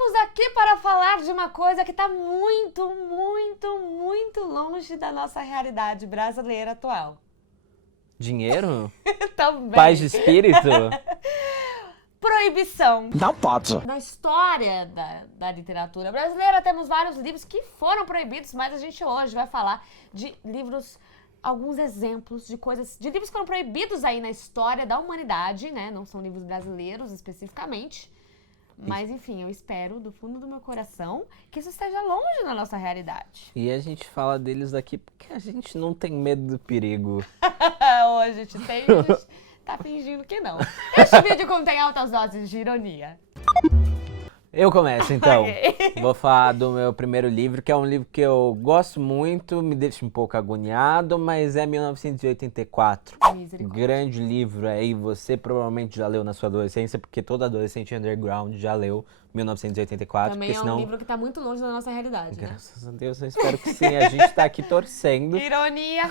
Estamos aqui para falar de uma coisa que está muito, muito, muito longe da nossa realidade brasileira atual. Dinheiro? Também. Paz de espírito? Proibição. Não pode. Na história da literatura brasileira, temos vários livros que foram proibidos, mas a gente hoje vai falar de livros, alguns exemplos de coisas, de livros que foram proibidos aí na história da humanidade, né? Não são livros brasileiros especificamente. Mas, enfim, eu espero, do fundo do meu coração, que isso esteja longe da nossa realidade. E a gente fala deles aqui porque a gente não tem medo do perigo. Hoje a gente tem, a gente tá fingindo que não. Este vídeo contém altas doses de ironia. Eu começo, então. Ok. Vou falar do meu primeiro livro, que é um livro que eu gosto muito, me deixa um pouco agoniado, mas é 1984. Misericórdia. Grande livro aí, você provavelmente já leu na sua adolescência, porque todo adolescente underground já leu 1984. Também porque é senão, um livro que tá muito longe da nossa realidade, né? graças a Deus, eu espero que sim, a gente tá aqui torcendo. Ironia.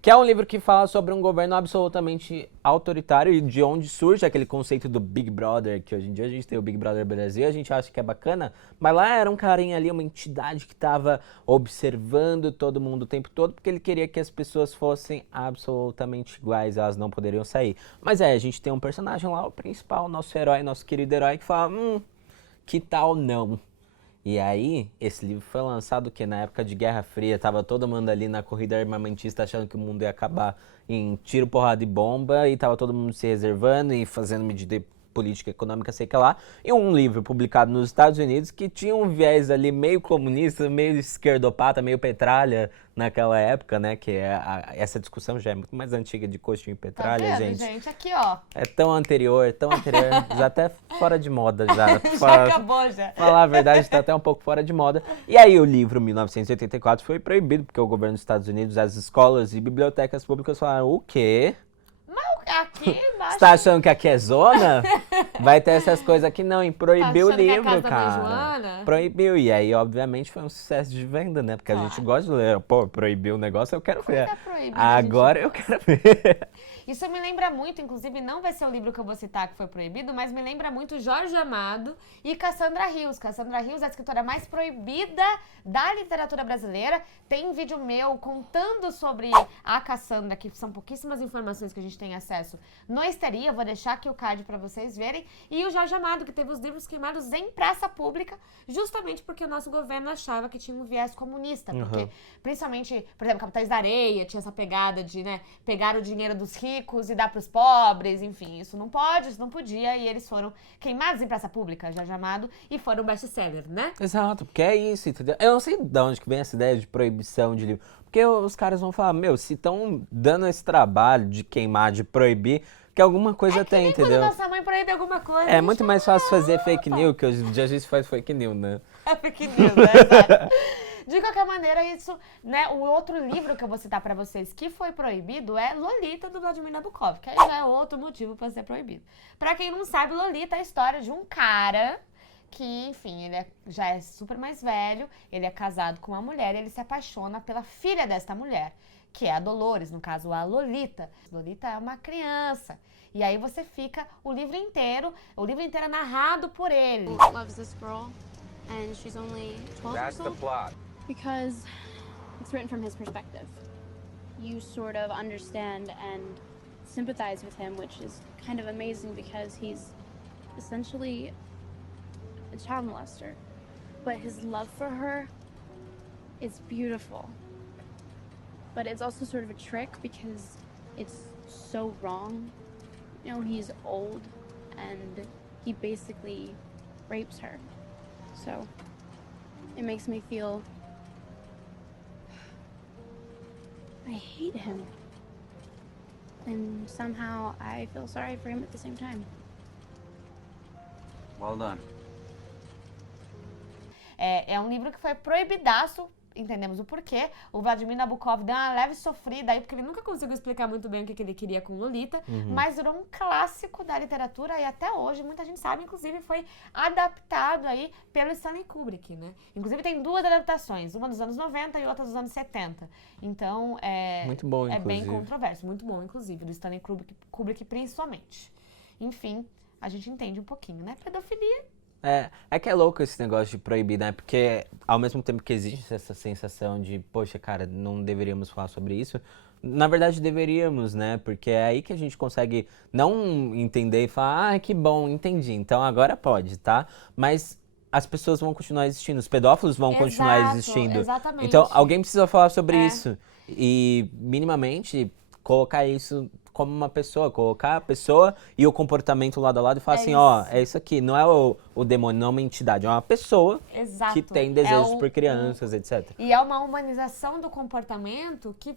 Que é um livro que fala sobre um governo absolutamente autoritário e de onde surge aquele conceito do Big Brother, que hoje em dia a gente tem o Big Brother Brasil, a gente acha que é bacana, mas lá era um carinha ali, uma entidade que estava observando todo mundo o tempo todo, porque ele queria que as pessoas fossem absolutamente iguais, elas não poderiam sair. Mas a gente tem um personagem lá, o principal, nosso herói, nosso querido herói, que fala, que tal não? E aí, esse livro foi lançado que na época de Guerra Fria, tava todo mundo ali na corrida armamentista achando que o mundo ia acabar em tiro, porrada e bomba, e tava todo mundo se reservando e fazendo medida política, econômica, sei que lá. E um livro publicado nos Estados Unidos que tinha um viés ali meio comunista, meio esquerdopata, meio petralha naquela época, né? Que essa discussão já é muito mais antiga de coxinha e Tá petralha, vendo, gente? Aqui, ó. É tão anterior, já até fora de moda já. Já acabou, já. Falar a verdade, tá até um pouco fora de moda. E aí o livro 1984 foi proibido, porque o governo dos Estados Unidos, as escolas e bibliotecas públicas falaram, o quê? Aqui embaixo. Você tá achando que aqui é zona? Vai ter essas coisas aqui não, e proibiu o Tá achando que é a livro, casa da mãe cara. Joana? Proibiu, e aí obviamente foi um sucesso de venda, né? Porque a gente gosta de ler, pô, proibiu o negócio, eu quero ver. Coisa proibida, Agora gente. eu quero ver. Isso me lembra muito, inclusive não vai ser o livro que eu vou citar que foi proibido, mas me lembra muito Jorge Amado e Cassandra Rios. Cassandra Rios é a escritora mais proibida da literatura brasileira. Tem um vídeo meu contando sobre a Cassandra, que são pouquíssimas informações que a gente tem acesso no Histeria. Eu vou deixar aqui o card pra vocês verem. E o Jorge Amado, que teve os livros queimados em praça pública, justamente porque o nosso governo achava que tinha um viés comunista. Porque, principalmente, por exemplo, Capitães da Areia tinha essa pegada de, né, pegar o dinheiro dos ricos e dar pros pobres, enfim, isso não pode, isso não podia, e eles foram queimados em praça pública, Jorge Amado, e foram best-seller, né? Exato, porque é isso, entendeu? Eu não sei de onde que vem essa ideia de proibição de livro, porque os caras vão falar, meu, se estão dando esse trabalho de queimar, de proibir, que alguma coisa tem, Nem quando entendeu? nossa mãe proíbe alguma coisa. É muito mais fácil fazer fake news, que hoje em dia a gente faz fake news, né? É fake news, né? Exato. De qualquer maneira, isso, né? O outro livro que eu vou citar pra vocês que foi proibido é Lolita, do Vladimir Nabokov, que aí já é outro motivo pra ser proibido. Pra quem não sabe, Lolita é a história de um cara que, enfim, ele já é super mais velho, ele é casado com uma mulher e ele se apaixona pela filha desta mulher, que é a Dolores, no caso, a Lolita. Lolita é uma criança. E aí você fica o livro inteiro é narrado por ele. Loves this girl, and she's only 12 That's years the old. plot. Because it's written from his perspective. You sort of understand and sympathize with him, which is kind of amazing because he's essentially a child molester. But his love for her is beautiful. But it's also sort of a trick because it's so wrong. You know, he's old and he basically rapes her. So it makes me feel I hate him. And somehow I feel sorry for him at the same time. Well done. É um livro que foi proibidaço, entendemos o porquê. O Vladimir Nabokov deu uma leve sofrida aí, porque ele nunca conseguiu explicar muito bem o que ele queria com Lolita, mas virou um clássico da literatura e até hoje, muita gente sabe, inclusive foi adaptado aí pelo Stanley Kubrick, né? Inclusive tem duas adaptações, uma dos anos 90 e outra dos anos 70. Então, Muito bom, é bem inclusive. controverso, muito bom, inclusive, do Stanley Kubrick principalmente. Enfim, a gente entende um pouquinho, né? Pedofilia É que é louco esse negócio de proibir, né? Porque ao mesmo tempo que existe essa sensação de, poxa, cara, não deveríamos falar sobre isso, na verdade deveríamos, né? Porque é aí que a gente consegue não entender e falar, ah, que bom, entendi, então agora pode, tá? Mas as pessoas vão continuar existindo, os pedófilos vão continuar Exato, existindo. exatamente. Então alguém precisa falar sobre É. isso. E minimamente colocar isso como uma pessoa, colocar a pessoa e o comportamento lado a lado e falar É assim, ó, isso. é isso aqui, não é o demônio, não é uma entidade, é uma pessoa Exato. que tem É desejos o- por crianças, etc. E é uma humanização do comportamento que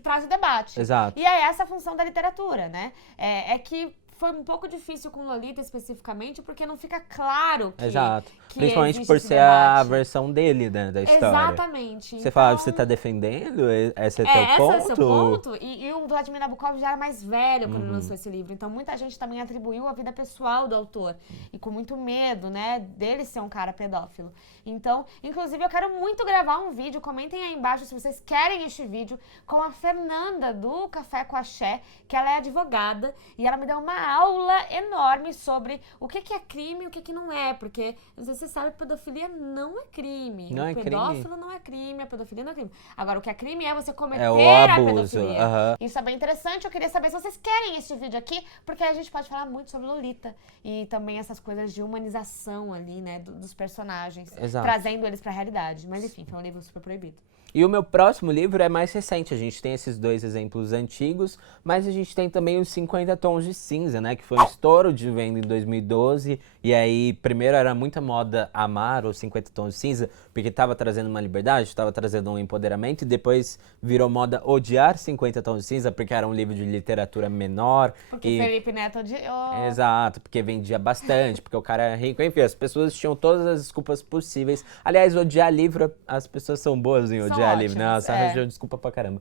traz o debate. Exato. E é essa a função da literatura, né? É que foi um pouco difícil com Lolita especificamente, porque não fica claro Exato. que Principalmente existe por esse ser a debate. versão dele, né, da história. Exatamente. Você fala, Então, você tá defendendo? Esse é teu esse ponto? é o seu ponto. E o Vladimir Nabokov já era mais velho quando ele Uhum. lançou esse livro. Então, muita gente também atribuiu a vida pessoal do autor. E com muito medo, né, dele ser um cara pedófilo. Então, inclusive, eu quero muito gravar um vídeo. Comentem aí embaixo se vocês querem este vídeo com a Fernanda do Café com Axé, que ela é advogada. E ela me deu uma aula enorme sobre o que é crime e o que não é. Porque, não sei se você sabe, pedofilia não é crime. Não o é crime. pedófilo não é crime, a pedofilia não é crime. Agora, o que é crime é você cometer É o a abuso. pedofilia. Aham. Isso é bem interessante. Eu queria saber se vocês querem esse vídeo aqui, porque a gente pode falar muito sobre Lolita e também essas coisas de humanização ali, né, dos personagens, Exato. trazendo eles pra realidade. Mas enfim, foi um livro super proibido. E o meu próximo livro é mais recente. A gente tem esses dois exemplos antigos, mas a gente tem também os 50 Tons de Cinza, né? Que foi um estouro de venda em 2012. E aí, primeiro era muita moda amar os 50 Tons de Cinza, porque tava trazendo uma liberdade, tava trazendo um empoderamento. E depois virou moda odiar 50 Tons de Cinza, porque era um livro de literatura menor. Porque e... Felipe Neto odiou. Exato, porque vendia bastante, porque o cara é rico, enfim, as pessoas tinham todas as desculpas possíveis. Aliás, odiar livro, as pessoas são boas em São odiar livro, né? ótimas, Elas é. arranjam desculpa pra caramba.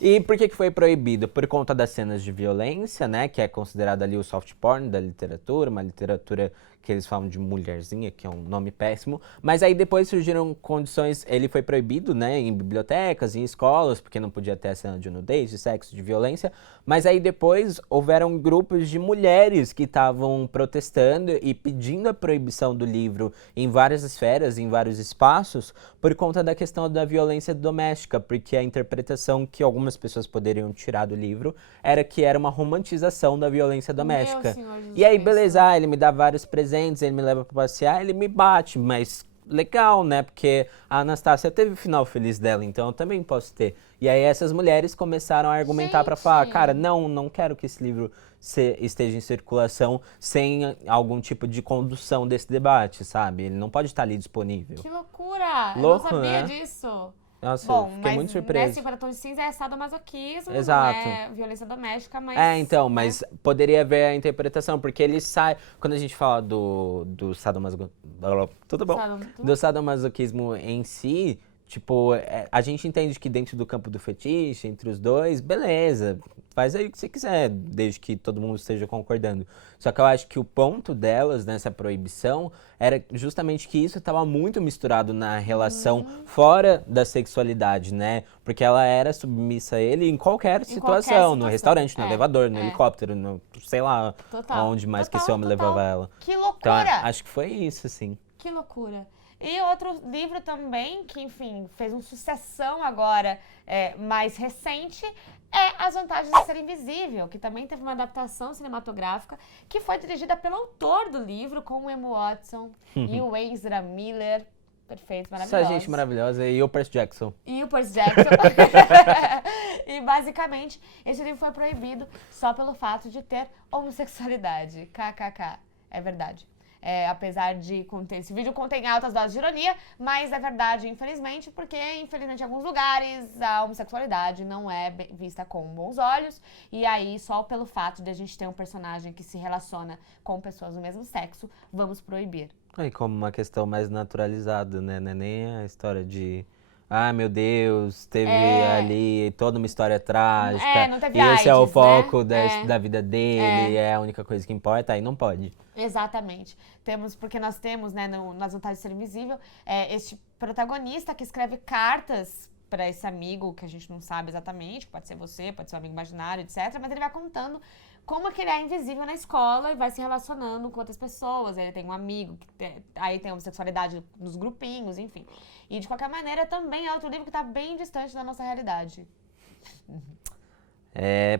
E por que foi proibido? Por conta das cenas de violência, né? Que é considerado ali o soft porn da literatura, uma literatura que eles falam de mulherzinha, que é um nome péssimo. Mas aí depois surgiram condições, ele foi proibido, né, em bibliotecas, em escolas, porque não podia ter a cena de nudez, de sexo, de violência. Mas aí depois houveram grupos de mulheres que estavam protestando e pedindo a proibição do livro em várias esferas, em vários espaços, por conta da questão da violência doméstica, porque a interpretação que algumas pessoas poderiam tirar do livro era que era uma romantização da violência doméstica. Meu Senhor Jesus E aí, Cristo. beleza, ele me dá vários presentes, ele me leva pra passear, ele me bate, mas legal, né? Porque a Anastácia teve o final feliz dela, então eu também posso ter. E aí essas mulheres começaram a argumentar pra falar, Gente. cara, não quero que esse livro esteja em circulação sem algum tipo de condução desse debate, sabe? Ele não pode estar ali disponível. Que loucura! Louco, eu não sabia né? disso. Nossa, Bom, eu fiquei mas muito surpreso. 50 Tons de Cinza é sadomasoquismo, Exato. não é violência doméstica, mas... É, então, né? mas poderia haver a interpretação, porque ele sai. Quando a gente fala do sadomasoquismo. Tudo bom? Do sadomasoquismo em si, tipo, a gente entende que dentro do campo do fetiche, entre os dois, beleza. Faz aí o que você quiser, desde que todo mundo esteja concordando. Só que eu acho que o ponto delas nessa proibição era justamente que isso estava muito misturado na relação fora da sexualidade, né? Porque ela era submissa a ele em qualquer situação, no restaurante, no elevador, no helicóptero, no sei lá Total. onde mais que esse Total, homem total. levava ela. Que Então, loucura! acho que foi isso, assim. Que loucura. E outro livro também, que enfim, fez uma sucessão agora mais recente, é As Vantagens de Ser Invisível, que também teve uma adaptação cinematográfica, que foi dirigida pelo autor do livro, com o Emma Watson e o Ezra Miller. Perfeito, Só maravilhoso. gente maravilhosa. E o Percy Jackson. E o Percy Jackson. E basicamente, esse livro foi proibido só pelo fato de ter homossexualidade. KKK. É verdade. Apesar de conter... Esse vídeo contém altas doses de ironia, mas é verdade, infelizmente, porque, infelizmente, em alguns lugares a homossexualidade não é vista com bons olhos. E aí, só pelo fato de a gente ter um personagem que se relaciona com pessoas do mesmo sexo, vamos proibir. E como uma questão mais naturalizada, né? Não é nem a história de... Ah, meu Deus, teve ali toda uma história trágica. Não teve e esse é o AIDS, foco né? da vida dele, é a única coisa que importa, aí não pode. Exatamente. Porque nós temos, né, nas Vantagens de Ser Invisível, este protagonista que escreve cartas para esse amigo, que a gente não sabe exatamente, pode ser você, pode ser um amigo imaginário, etc. Mas ele vai contando como que ele é invisível na escola e vai se relacionando com outras pessoas. Ele tem um amigo, aí tem homossexualidade nos grupinhos, enfim. E, de qualquer maneira, também é outro livro que tá bem distante da nossa realidade.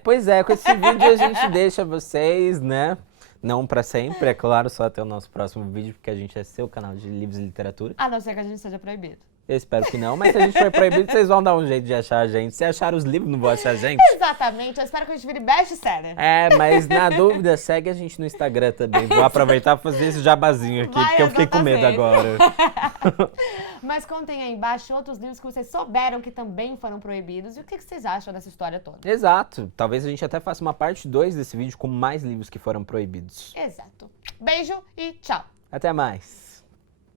Pois é, com esse vídeo a gente deixa vocês, né? Não pra sempre, é claro, só até o nosso próximo vídeo, porque a gente é seu canal de livros e literatura. A não ser que a gente seja proibido. Eu espero que não, mas se a gente for proibido, vocês vão dar um jeito de achar a gente. Se achar os livros, não vão achar a gente. Exatamente, eu espero que a gente vire best-seller. Mas na dúvida, segue a gente no Instagram também. Vou aproveitar e fazer esse jabazinho aqui, porque eu fiquei com medo agora. Mas contem aí embaixo outros livros que vocês souberam que também foram proibidos. E o que vocês acham dessa história toda? Exato. Talvez a gente até faça uma parte 2 desse vídeo com mais livros que foram proibidos. Exato. Beijo e tchau. Até mais.